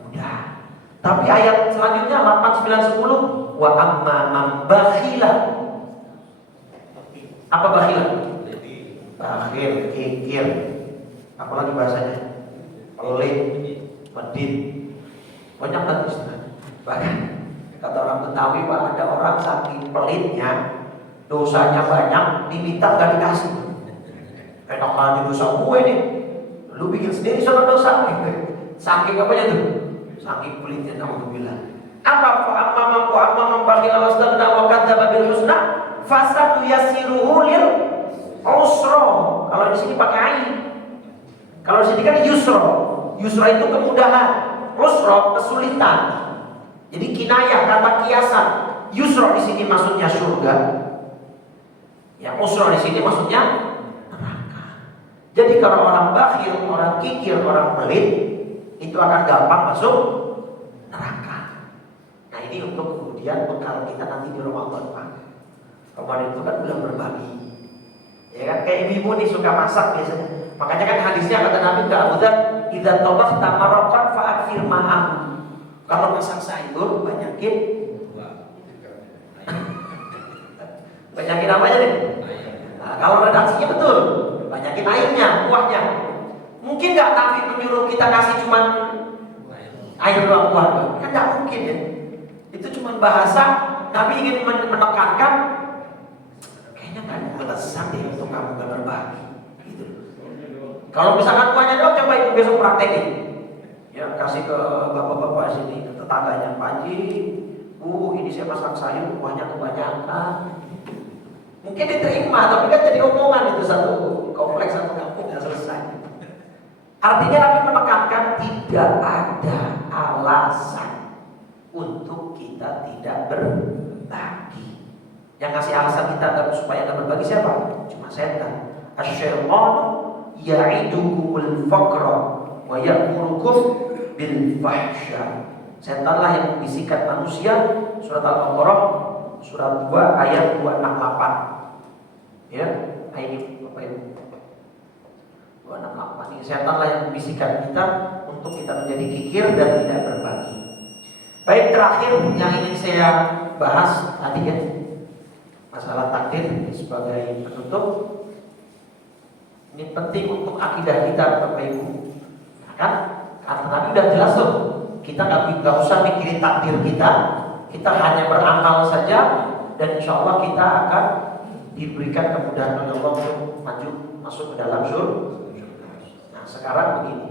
mudah. Tapi ayat selanjutnya 8, 9, 10 wa amma man bakhila. Apa bakhila? Bakhil, kikir. Apalagi bahasanya? Pelit, medit. Banyak kan istilah. Bahkan kata orang Betawi, Pak, ada orang saking pelitnya, dosanya banyak, diminta gak dikasih. Enak aja dosa gue nih, lu bikin sendiri soal dosa. Saking apanya tuh? Saking pelitnya, naudzubillah. Apa fa'amma man bakhila wastaghna wa kadzdzaba bil husna fasanuyassiruhu lil usra. Kalau di sini pakai ain. Kalau di sini kan yusra. Yusra itu kemudahan, usra kesulitan. Jadi kinayah kata kiasan. Yusra di sini maksudnya surga. Yang usra di sini maksudnya neraka. Jadi kalau orang bakhil, orang kikir, orang pelit itu akan gampang masuk neraka. Nah ini untuk kemudian bekal kita nanti di Ramadan, Pak. Kemarin itu kan belum berbagi. Ya kan kayak ibu nih suka masak biasanya. Makanya kan hadisnya kata Nabi ke Abu Dzar, "Idza tabakta maraqan fa'akthir ma'ahu." Kalau masak sayur banyakin banyakin apa aja nih? Nah, kalau redaksinya betul, banyakin airnya, kuahnya. Mungkin nggak Nabi menyuruh kita kasih cuman air doang kuah? Kan nggak mungkin ya. Itu cuma bahasa Nabi ingin menekankan kayaknya nggak melesak deh untuk kamu gak berbagi. Gitu. Kalau misalkan kuahnya doang, coba ibu besok praktekin. Ya kasih ke bapak-bapak sini, ke tetangganya, Pak Haji, Bu, ini saya masak sayur, kuahnya kebanyakan. Mungkin diterima, tapi kan jadi omongan itu satu kompleks satu kampung yang selesai. Artinya Nabi menekankan tidak ada alasan untuk kita tidak berbagi. Yang ngasih alasan kita supaya tidak berbagi siapa? Cuma setan. Asy-syaitanu ya'idukumul faqra wa ya'murukum bil fahsya. Setanlah yang membisikkan manusia. Surat Al-Baqarah surat 2 ayat 268. Ya, ini Bapak Ibu. 268 ini setan lah yang membisikkan kita untuk kita menjadi kikir dan tidak berbagi. Baik, terakhir yang ingin saya bahas tadi ya, masalah takdir sebagai penutup. Ini penting untuk akidah kita Bapak Ibu. Kan? Karena tadi udah jelas tuh, kita nggak usah mikirin takdir kita hanya beramal saja dan insya Allah kita akan diberikan kemudahan oleh Allah untuk maju masuk ke dalam surga. Nah sekarang begini,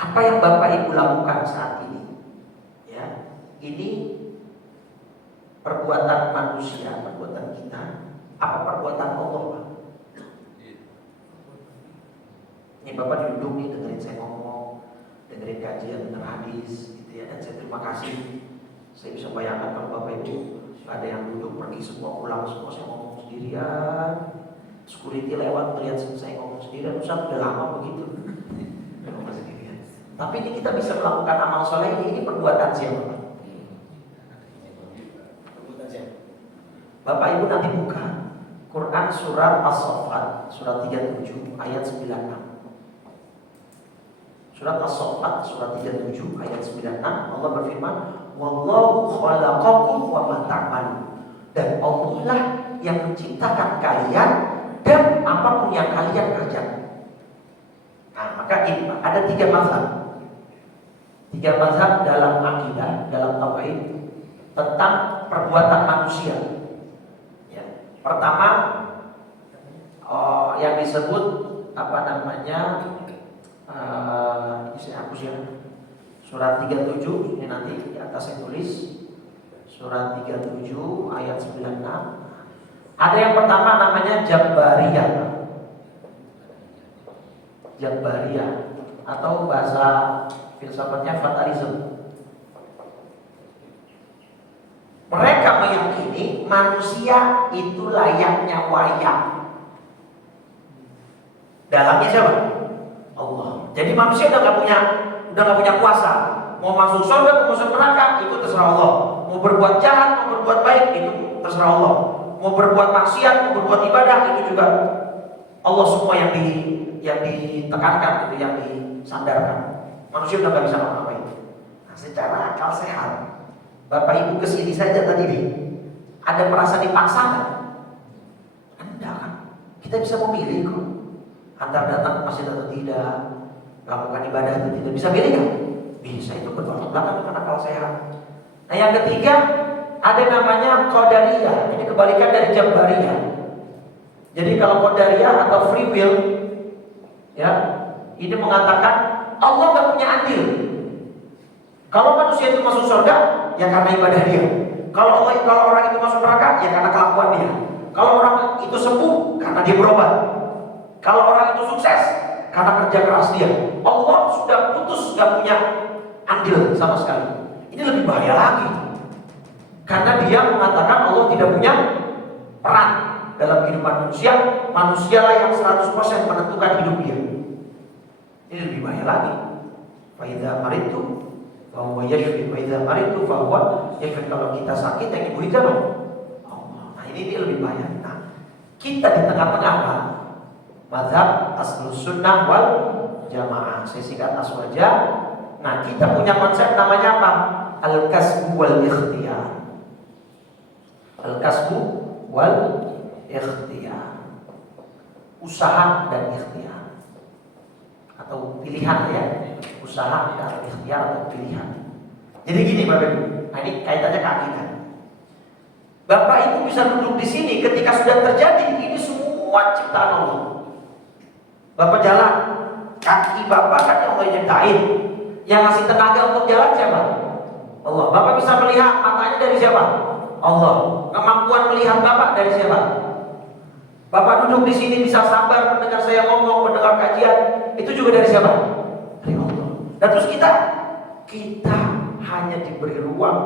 apa yang Bapak Ibu lakukan saat ini? Ya, ini perbuatan manusia, perbuatan kita, apa perbuatan Allah, Pak? Ini Bapak duduk nih dengerin saya ngomong, dengerin kajian, denger hadis, gitu ya. Dan saya terima kasih. Saya bisa bayangkan kalau Bapak Ibu ada yang duduk pergi semua pulang semua, saya ngomong sendirian. Security lewat melihat saya ngomong sendirian, Ustaz udah lama begitu. Ngomong sendirian. Tapi ini kita bisa melakukan amal soleh ini perbuatan siapa, Pak? Perbuatan siapa? Bapak Ibu nanti buka Quran surat As-Saffat surat 37 ayat 96. Surat As-Saffat surat 37 ayat 96 Allah berfirman, wallahu khalaqakum wa ma ta'malun. Dan Allah lah yang menciptakan kalian dan apapun yang kalian kerjakan. Nah, maka ini ada 3 mazhab. 3 mazhab dalam akidah, dalam tauhid tentang perbuatan manusia. Ya. Pertama yang disebut apa namanya? Saya hapus ya. Surat 37 ini nanti di atas saya tulis. Surat 37 ayat 96. Ada yang pertama namanya Jabariyah. Jabariyah atau bahasa filsafatnya fatalisme. Mereka meyakini manusia itu layaknya wayang. Dalamnya siapa? Allah. Jadi manusia udah nggak punya kuasa. Mau masuk surga, mau masuk neraka, itu terserah Allah. Mau berbuat jahat, mau berbuat baik, itu terserah Allah. Mau berbuat maksiat, mau berbuat ibadah, itu juga Allah semua yang ditekankan, itu yang disandarkan. Manusia udah nggak bisa ngapain. Nah, secara akal sehat, Bapak Ibu kesini saja tadi nih, ada merasa dipaksa kan? Enggak kan? Kita bisa memilih kok. Antara datang ke masjid atau tidak, melakukan ibadah atau tidak, bisa pilih kan? Bisa, itu bertolak belakang dengan akal sehat. Nah yang ketiga ada namanya Qadariyah. Ini kebalikan dari Jabariyah. Jadi kalau Qadariyah atau free will, ya, ini mengatakan Allah nggak punya andil. Kalau manusia itu masuk surga, ya karena ibadah dia. Kalau orang itu masuk neraka, ya karena kelakuan dia. Kalau orang itu sembuh, karena dia berobat. Kalau orang itu sukses, karena kerja keras dia. Allah sudah putus, gak punya andil sama sekali. Ini lebih bahaya lagi, karena dia mengatakan Allah tidak punya peran dalam kehidupan manusia. Manusialah yang 100% menentukan hidup dia. Ini lebih bahaya lagi. Fa idza maridtu fa huwa yashfi, wa idza maridtu fa huwa yashfi. Kalau kita sakit, yang ibu siapa? Allah. Nah ini lebih bahaya. Nah, kita di tengah-tengah mazhab Ahlus Sunnah wal Jamaah, saya singkat Aswaja. Nah kita punya konsep namanya apa? Al-Kasbu wal Ikhtiyar. Al-Kasbu wal Ikhtiyar, usaha dan ikhtiar atau pilihan ya. Usaha dan ikhtiar atau pilihan. Jadi gini Bapak Ibu, nah ini kaitannya ke akidah. Bapak Ibu bisa duduk di sini ketika sudah terjadi ini semua ciptaan Allah. Bapak jalan, kaki Bapak kan yang Allah nyiptain. Yang ngasih tenaga untuk jalan siapa? Allah. Bapak bisa melihat, matanya dari siapa? Allah. Kemampuan melihat Bapak dari siapa? Bapak duduk di sini bisa sabar mendengar saya ngomong, mendengar kajian, itu juga dari siapa? Dari Allah. Dan terus kita hanya diberi ruang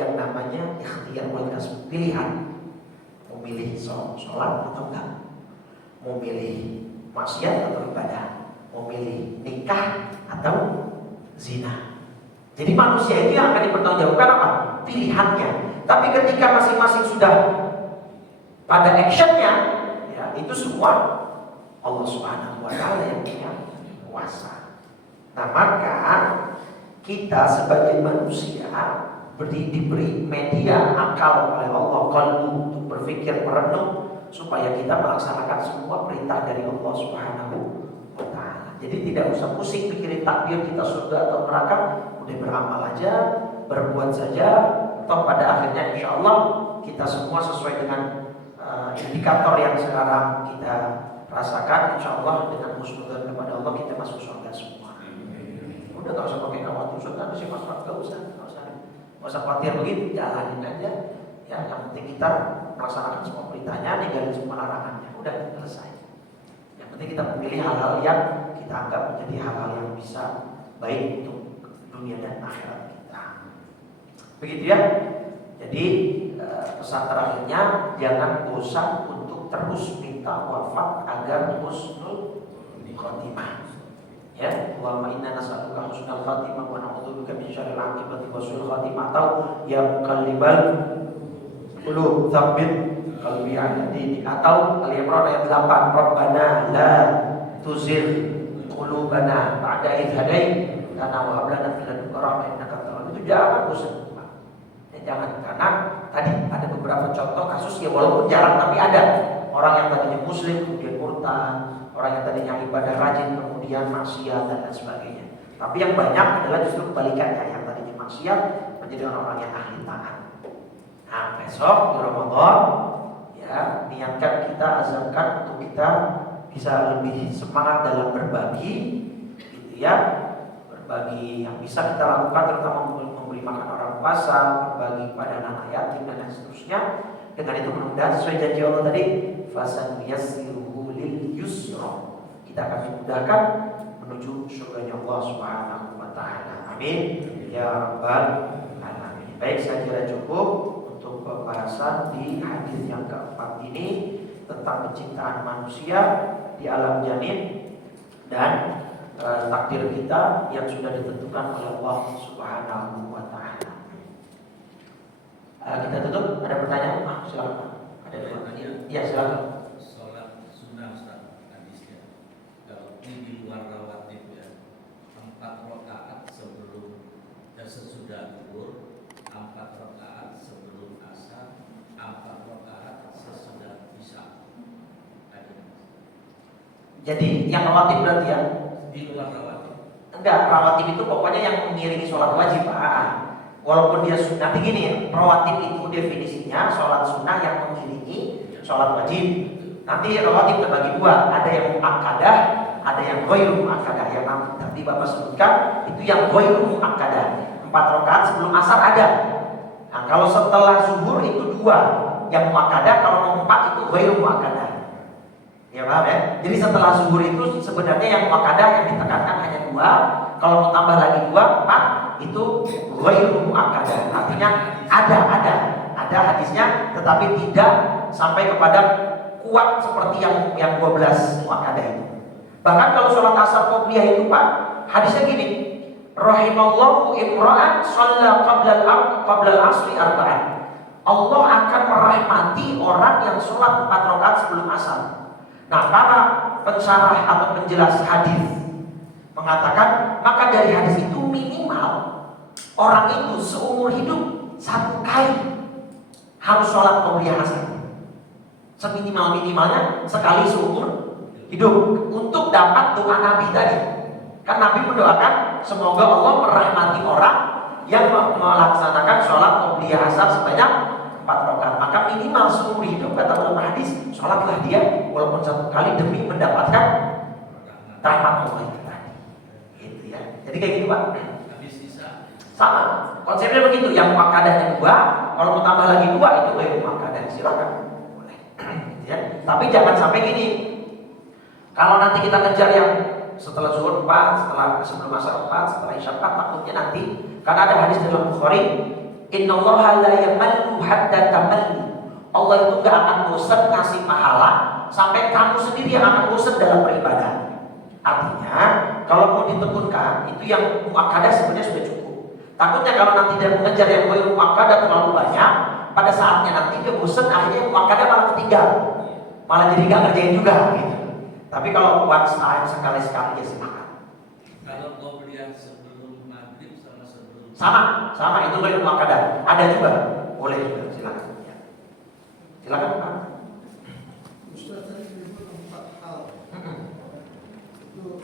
yang namanya ikhtiar wal kasb, pilihan. Mau milih sholat atau enggak? Mau milih maksiat atau ibadah, mau milih nikah atau zina. Jadi manusia itu yang akan dipertanggungjawabkan apa? Pilihannya. Tapi ketika masing-masing sudah pada actionnya ya itu semua Allah Subhanahu wa Ta'ala yang punya kuasa. Nah maka kita sebagai manusia diberi media akal oleh Allah qalbu untuk berpikir merenung supaya kita melaksanakan semua perintah dari Allah Subhanahu wa Ta'ala. Jadi tidak usah pusing pikirin takdir kita surga atau neraka, udah beramal aja, berbuat saja, toh pada akhirnya insya Allah kita semua sesuai dengan indikator yang sekarang kita rasakan, insya Allah dengan husnudzon kepada Allah kita masuk surga semua. Udah gak usah pakai khawatir surga sih mas, gak usah khawatir begitu, jalanin aja. Ya, yang penting kita melaksanakan semua perintahnya, ninggalin semua larangannya, udah selesai. Yang penting kita memilih hal-hal yang kita anggap menjadi hal-hal yang bisa baik untuk dunia dan akhirat kita. Begitu ya. Jadi pesan terakhirnya jangan bosan untuk terus minta wafat agar husnul khotimah. Ya, Allahumma inna nas'aluka husnul khotimah wa na'udzubika min syarril 'aqibati wa su'il khotimah, atau ya muqallibal qulub tsabbit qalbi 'ala dinik, atau Al-Imran ayat 8 Rabbana la tuzigh qulubana ba'da idh hadaytana wa hab lana min ladunka rahmah innaka antal wahhab. Itu jangan bosan. Jangan, karena tadi ada beberapa contoh kasus ya walaupun jarang tapi ada orang yang tadinya muslim kemudian murtad, orang yang tadinya ibadah rajin kemudian maksiat dan lain sebagainya. Tapi yang banyak adalah justru kebalikannya, yang tadinya maksiat menjadi orang-orang yang ahli taat. Nah besok di Ramadan ya niatkan kita, azamkan untuk kita bisa lebih semangat dalam berbagi, gitu ya, berbagi yang bisa kita lakukan terutama memberi makan orang puasa, berbagi pada anak yatim dan lain seterusnya. Dengan itu mudah-mudahan sesuai janji Allah tadi, fasanuyassiruhu lil yusra, kita akan dimudahkan menuju surganya Allah Subhanahu wa Ta'ala. Amin ya rabbal alamin. Baik, saya kira cukup untuk pembahasan di hadis yang keempat ini tentang penciptaan manusia di alam janin dan takdir kita yang sudah ditentukan oleh Allah Subhanahu wa Ta'ala. Kita tutup. Ada pertanyaan? Silakan. Ada pertanyaan? Ya, silakan. Sholat sunnah Ustaz, hadisnya kalau ini di luar rawatib ya, 4 rakaat sebelum dan sesudah zuhur, 4 rakaat sebelum asar, 4 rakaat sesudah isya. Jadi yang rawatib berarti ya? Di luar rawatib. Enggak, rawatib itu pokoknya yang mengiringi sholat wajib. Walaupun dia sunnah, gini, rawatib itu definisinya sholat sunnah yang mengiringi sholat wajib. Nanti rawatib terbagi dua, ada yang muakkadah, ada yang ghairu muakkadah. Yang nanti tadi Bapak sebutkan itu yang ghairu muakkadah. 4 rakaat sebelum asar ada. Nah, kalau setelah zuhur itu 2, yang muakkadah. Kalau mau 4 itu ghairu muakkadah. Ya paham ya? Jadi setelah zuhur itu sebenarnya yang muakkadah yang ditekankan hanya 2. Kalau mau tambah lagi 2, 4 itu ghairu muakkadah. Artinya ada hadisnya, tetapi tidak sampai kepada kuat seperti yang 12 muakkadah itu. Bahkan kalau sholat asar qobliyah itu Pak, hadisnya gini, rahimallahu imra'an shalla qabla al-asri arba'an. Allah akan merahmati orang yang sholat 4 rakaat sebelum asar. Nah, para pensyarah atau penjelas hadis mengatakan, maka dari hadis itu minimal orang itu seumur hidup 1 kali harus sholat qobliyah asar. Seminimal-minimalnya sekali seumur hidup untuk dapat doa Nabi tadi. Kan Nabi mendoakan semoga Allah merahmati orang yang melaksanakan sholat qobliyah asar sebanyak 4 rakaat. Maka minimal seumur hidup, kata ulama hadis, sholatlah dia walaupun 1 kali demi mendapatkan rahmat Allah itu tadi. Gitu ya. Jadi kayak gitu Pak. Habis sisa Sama konsepnya begitu. Yang muakkadahnya 2, kalau mau tambah lagi 2 itu ghairu muakkadah. Silakan. Boleh. Ya. Tapi jangan sampai gini. Kalau nanti kita ngejar yang setelah zuhur 4, sebelum asar 4, setelah isya 4, takutnya nanti karena ada hadis dalam Bukhari, innallaha la yamallu hatta tamallu. Allah itu gak akan bosan ngasih pahala sampai kamu sendiri yang akan bosan dalam beribadah. Artinya kalau mau ditekunkan itu yang muakkadah sebenarnya sudah cukup. Takutnya kalau nanti dia mengejar yang ghairu muakkadah terlalu banyak, pada saatnya nanti dia bosan, akhirnya muakkadah malah ketinggal, malah jadi nggak ngerjain juga gitu. Tapi kalau once time sekali-sekali ya silakan. Kalau qobliyah sebelum maghrib sama sebelum Sama itu boleh muakkadah. Ada juga, boleh juga, silakan. Ya. Silakan Pak. Ustaz tadi menyebut 4 hal. Itu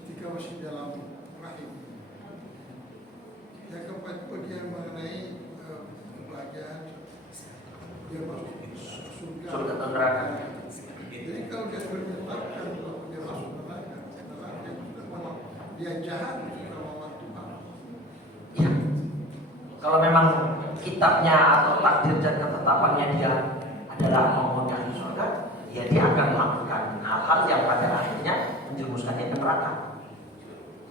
ketika masih dalam rahim. Yang keempat itu dia mengenai kebahagiaan dia masuk surga atau neraka. Jadi kalau dia sudah ditetapkan bahwa dia masuk neraka itu sudah bahwa dia jahat sama Tuhan. Ya. Kalau memang kitabnya atau takdir dan ketetapannya dia adalah mau mencari surga, ya dia akan melakukan hal-hal yang pada akhirnya menjerumuskannya ke neraka.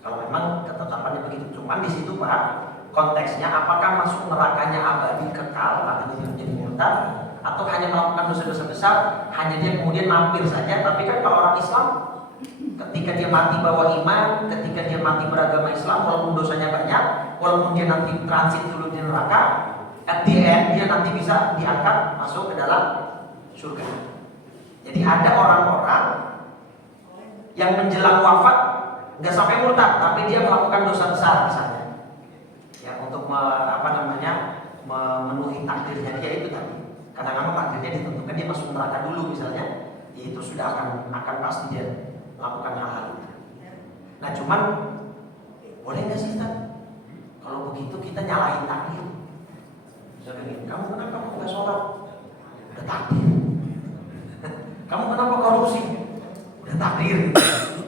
Kalau memang ketetapannya begitu, cuman di situ Pak, konteksnya apakah masuk nerakanya abadi kekal atau dia menjadi murtad, atau hanya melakukan dosa-dosa besar, hanya dia kemudian mampir saja. Tapi kan kalau orang Islam, ketika dia mati bawa iman, ketika dia mati beragama Islam, walaupun dosanya banyak, walaupun dia nanti transit dulu di neraka, at the end dia nanti bisa diangkat masuk ke dalam surga. Jadi ada orang-orang yang menjelang wafat nggak sampai murtad, tapi dia melakukan dosa besar misalnya, ya untuk memenuhi takdirnya dia itu tadi. Karena memang takdirnya ditentukan dia masuk neraka dulu misalnya, ya itu sudah akan pasti dia melakukan hal-hal itu. Nah cuman boleh nggak sih Ustaz? Kalau begitu kita nyalahin takdir. Misalnya gini, kamu kenapa nggak sholat? Udah takdir. Kamu kenapa korupsi? Udah takdir.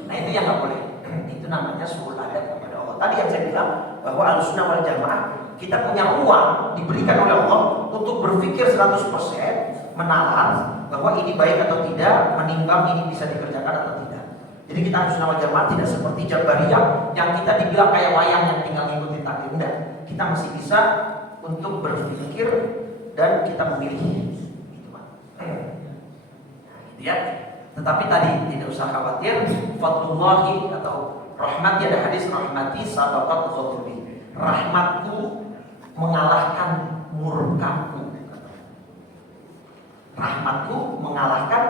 Nah itu yang nggak boleh. Itu namanya suul adab kepada Allah. Tadi yang saya bilang bahwa Ahlussunnah wal Jamaah, kita punya ruang diberikan oleh Allah untuk berpikir 100%, menalar bahwa ini baik atau tidak, menimbang ini bisa dikerjakan atau tidak. Jadi kita Ahlussunnah wal Jamaah tidak seperti Jabariyah yang kita dibilang kayak wayang yang tinggal ngikutin takdir. Enggak. Kita masih bisa untuk berpikir dan kita memilih. Gitu Pak. Nah, gitu ya. Tetapi tadi tidak usah khawatir, fadlullahi atau rahmati, ada hadis rahmati sabaqat ghadabi. Rahmatku mengalahkan murkaku. Rahmatku mengalahkan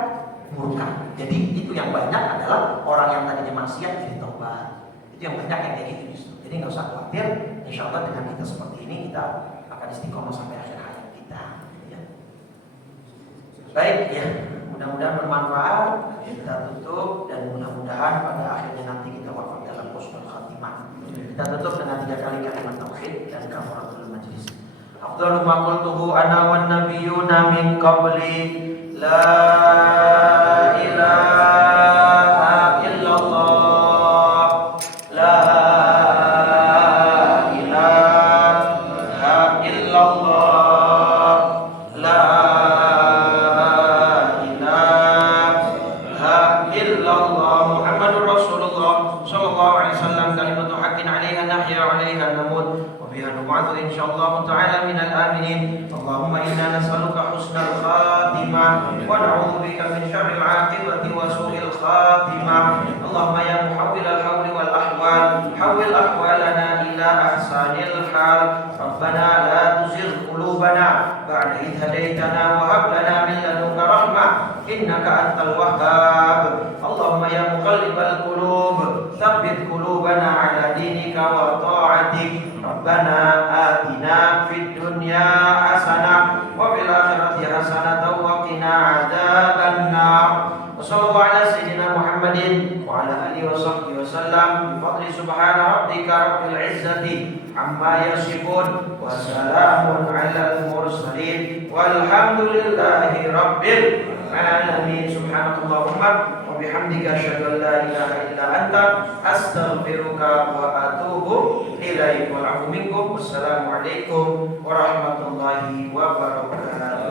murka. Jadi itu yang banyak adalah orang yang tadinya maksiat jadi taubat. Itu yang banyak yang kayak gitu justru. Jadi nggak usah khawatir. Insya Allah dengan kita seperti ini kita akan istiqomah sampai akhir hayat kita. Ya. Baik ya. Mudah-mudahan bermanfaat. Kita tutup dan mudah-mudahan pada akhirnya nanti kita wafat dalam husnul khatimah. Kita tutup dengan 3 kali kalimat tauhid dan kafaratul majlis. Afdalu ma qultuhu ana wan nabiyyuna min qabli la ilaha illallah la ilaha illallah la illallah Muhammadur Rasulullah sallallahu alaihi wasallam kalimatu haqqin 'alaiha nahya 'alaiha namut wa biha nub'atsu insyaallah ta'ala minal aminin. Allahumma inna nas'aluka husnal khatimah wa na'udzu bika min syarril 'aqibati wa su'il khatimah. Allahumma ya muhawwilal hawli wal ahwal hawwil ahwalana ila ahsanil hal. Rabbana la tuzigh qulubana ba'da idh hadaytana wa hab lana min ladunka rahmah innaka antal wahhab. Allahumma ya muqallibal qulub tsabbit qulubana ala dinika wa ta'atik. Rabbana atina fid dunya hasanah wa fil akhirati hasanah wa qina adzabannar. Wa sallallahu ala sayyidina Muhammadin wa ala alihi wa sahbihi wasallam bi fadli subhana rabbika rabbil izzati amma yasifun wa salamun alal mursalin walhamdulillahi rabbil alamin. Subhanakallahumma wa bihamdika asyhadu an la ilaha illa anta astaghfiruka wa atubu ilaik. Wa a'udzu minkum. Wassalamu alaikum warahmatullahi wabarakatuh.